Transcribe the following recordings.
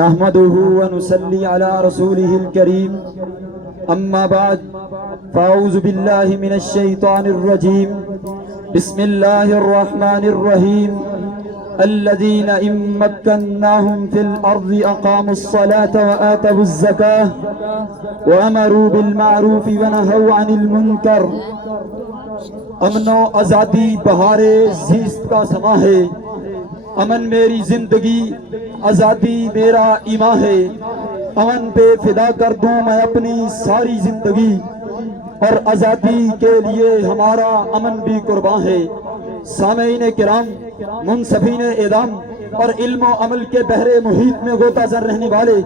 نحمده ونصلي على رسوله الكريم أما بعد فأعوذ بالله من الشيطان الرجيم بسم الله الرحمن الرحيم الذين إن مكناهم في الأرض أقاموا الصلاة وآتوا الزكاة وأمروا بالمعروف ونهوا عن المنكر۔ امن و آزادی بہار زیست کا سما ہے، امن میری زندگی، آزادی میرا ایمان ہے، امن پہ فدا کر دوں میں اپنی ساری زندگی، اور آزادی کے لیے ہمارا امن بھی قربان ہے۔ سامعین کرام، منصفین اعدام اور علم و عمل کے بحر محیط میں غوطہ زر رہنے والے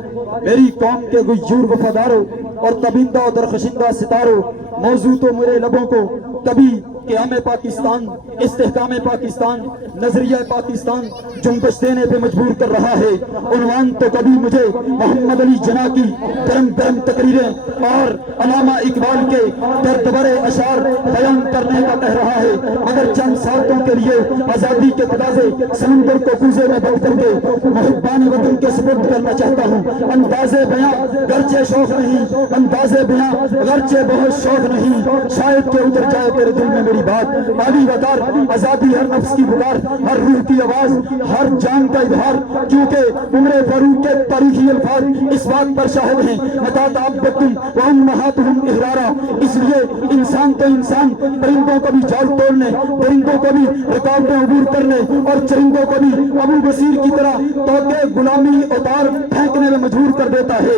میری قوم کے غیور وفاداروں اور تبندہ و درخشندہ ستاروں، موضوع تو میرے لبوں کو کبھی قیام پاکستان، استحکام پاکستان، نظریہ پاکستان جنبش دینے پہ مجبور کر رہا ہے، عنوان تو کبھی مجھے محمد علی جناح کی گرم گرم تقریریں اور علامہ اقبال کے دردبر اشعار بیان کرنے کا کہہ رہا ہے، مگر چند سالوں کے لیے آزادی کے تقاضے سمندر کو کوزے میں بند کر کے محبان وطن کے سپرد کرنا چاہتا ہوں۔ انداز بیاں گرچہ شوق نہیں، انداز بیاں گرچہ بہت شوق نہیں، شاید کہ اتر جائے تیرے دل میں میری بات۔ عالی وقار، آزادی ہر نفس کی پکار، ہر روح کی آواز، ہر جان کا اظہار، کیونکہ عمر فاروق کے تاریخی الفاظ اس بات پر شاہد ہیں، متا تعبدتم وامہاتہم احرارا۔ اس لیے انسان تو انسان، پرندوں کو بھی جال توڑنے، درندوں کو بھی رکاوٹیں عبور کرنے اور چرندوں کو بھی ابو بصیر کی طرح توقع غلامی اتار پھینکنے میں مجبور کر دیتا ہے۔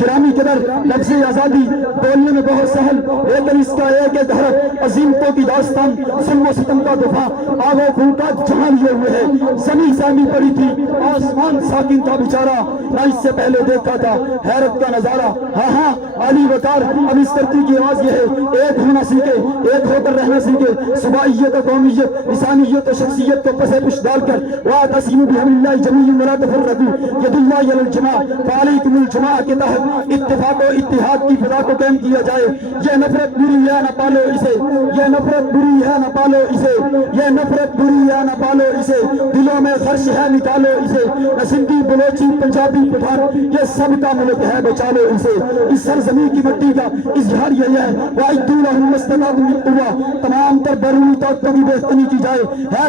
گرامی قدر، لفظ آزادی بولنے میں بہت سہل، لیکن اس کا ایک ایک حرف عظیمتوں کی داستان، ظلم و ستم کا دفاع، آگ و خون کا جہاں لیے ہوئے ہے۔ زمین سہمی پڑی تھی، آسمان ساکن تھا بیچارہ، نہ اس سے پہلے دیکھا تھا حیرت کا نظارہ۔ ہاں ہاں عالی وقار، اب اس دھرتی کی آواز یہ ہے، ایک ہونا سیکھے، ایک ہو کر رہنا سیکھے، صبائیت و قومیت، لسانیت و شخصیت کو پسے پش ڈال کر وَاعْتَصِمُوا بِحَبْلِ اللَّهِ جَمِيعًا وَلَا تَفَرَّقُوا، يَدُ اللَّهِ عَلَى الْجَمَاعَةِ فَعَلَيْكُمُ الْجَمَاعَةَ کے تحت اتفاق و اتحاد کی فضا کو قائم کیا جائے۔ یہ نفرت بری ہے نہ پالو اسے، یہ نفرت بری ہے نہ پالو اسے، یہ نفرت بری ہے نہ پالو اسے، دلوں میں خرش ہے نکالو اسے، نہ سندھی بلوچی پنجابی پٹھان یہ سب کا ملک ہے بچا لو اسے۔ اس سرزمین کی مٹی کا اظہار یہ ہے وَأَعِدُّوا لَهُم مَّا اسْتَطَعْتُم مِّن قُوَّةٍ، تمام تر بیرونی طاقتوں کی بےختنی کی جائے۔ ہے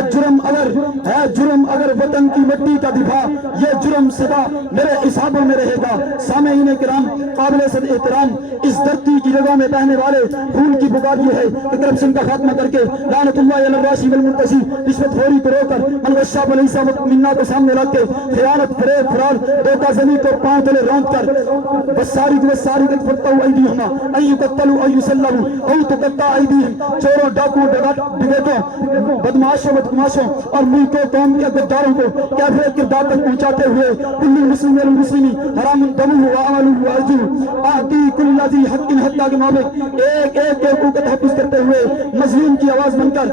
جرم اگر وطن کی مٹی کا دفاع، یہ جرم سدا میرے حسابوں میں رہے گا۔ سامعین کرام، قابل صد احترام، اس دھرتی کی جگہوں میں بہنے والے خون کی پکار یہ ہے کہ کرپشن کا خاتمہ کر کے لعنت اللہ علی الراشی والمرتشی، رشوت خوری کو رو کر منغشہ پلیسا منا کو سامنے رکھ کے خیانت، فریب، فرار، دھوکہ زنی کو پاؤں تلے رونت کر والسارق فقطعوا ایدیہما ان یقتلوا او یسلبوا او تقطع ایدیہم، چوروں، ڈاکوں، ڈکیتوں، بدمعاشوں، بدگماشوں اور ملک و قوم کے غداروں کو کیفر کردار تک پہنچاتے ہوئے کل المسلم والمسلمی حرام دمہ وعملہ واجرہ اعطی کل ذی حق حق کے مابق، ایک ایک کے حقوق کا تحفظ کرتے ہوئے مظلوم کی آواز بن کر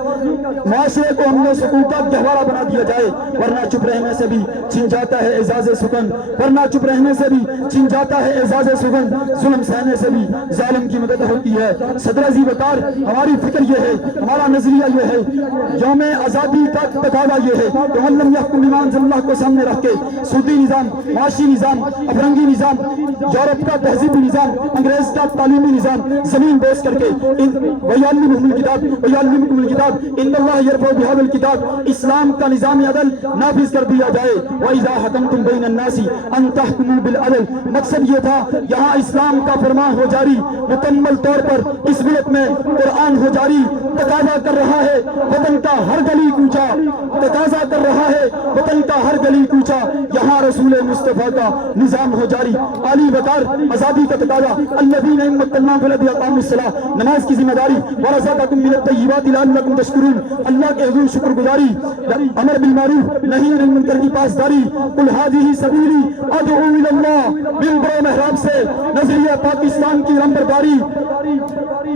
معاشرے کو امن و سکون کا گہوارہ بنا دیا جائے، ورنہ چپ رہنے سے بھی چھن جاتا ہے اعزاز سکون، ورنہ چپ رہنے سے بھی چھن جاتا ہے اعزاز سکون، ظلم سہنے سے بھی ظالم کی مدد ہوتی ہے۔ صدر عزیز وقار، ہماری فکر یہ ہے، ہمارا نظریہ یہ ہے، یوم آزادی کا تقاضا یہ ہے کہ من لم یحکم بما انزل اللہ کو سامنے رکھ کے سودی نظام، معاشی نظام، افرنگی نظام، یورپ کا تہذیبی نظام، انگریز کا تعلیمی نظام زمین بوس کر کے وَيَعْلِمُهُمُ الْكِتَابَ وَيَعْلِمُكُمُ الْكِتَابَ إِنَّ اللَّهَ يَرْفَعُ بِهَذَا الْكِتَابِ، اسلام کا نظام عدل نافذ کر دیا جائے۔ وَإِذَا حَكَمْتُمْ بَيْنَ النَّاسِ أَن تَحْكُمُوا بِالْعَدْلِ، مقصد یہ تھا یہاں اسلام کا فرمان ہو جاری، مکمل طور پر اس ملک میں قرآن ہو جاری، تقاضا کر رہا ہے وطن کا ہر گلی کوچا، تقاضا کر رہا ہے وطن کا ہر گلی کوچا، یہاں رسول مصطفیٰ کا نظام ہو جاری۔ عالی وقار، آزادی کا تقاضا الذین ان مکناہم فی الارض اقاموا الصلاۃ، نماز کی ذمہ داری، ورزقکم من الطیبات لعلکم تشکرون، اللہ کے حضور شکر گزاری، امر بالمعروف نہی عن المنکر کی پاسداری، قل ھذہ سبیلی ادعو الی اللہ، ممبر و محراب سے نظریہ پاکستان کی نمبرداری،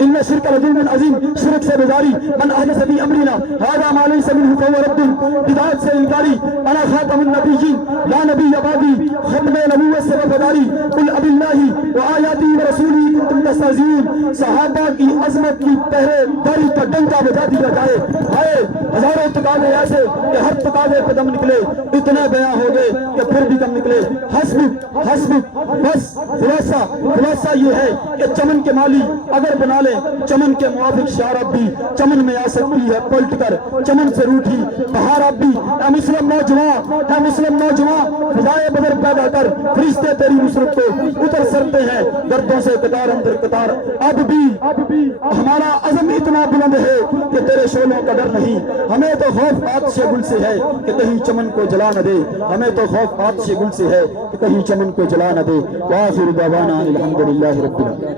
ان الشرک لظلم عظیم، شرک سے بیزاری، من احدث فی امرنا ھذا ما لیس منہ فہو رد، بدعات سے انکاری، انا خاتم النبیین لا نبی بعدی، ختم نبوت سے وفاداری، قل اب اللہ وآیاتی ورسولی کنتم تستہزئون، صحابہ کی عظمت کی پہرے داری کا ڈنکا بجا دیا جائے۔ ہائے ہزاروں تقاضے ایسے کہ ہر تقاضے پہ دم نکلے، اتنے بیاں ہو گئے کہ پھر بھی دم نکلے۔ حسبک بس خلاصہ یہ ہے کہ چمن کے مالی اگر بنا لے چمن کے موافق شعارت بھی چمن میں آ سکتی ہے پلٹ کر چمن سے روٹھی بہار اب بھی۔ اے مسلم نوجوان فضائے بدر پیدا کر، فرشتے تیری نصرت کو اتر سرتے ہیں گردوں سے قطار اندر قطار۔ اب بھی ہمارا عزم اتنا بلند ہے کہ تیرے شعلوں کا ڈر نہیں، ہمیں تو خوف آتش گل سے ہے کہ کہیں چمن کو جلا نہ دے، ہمیں تو خوف آتش گل سے ہے کہ کہیں چمن کو جلا نہ دے۔ وآخر دعوانا الحمدللہ رب العالمین۔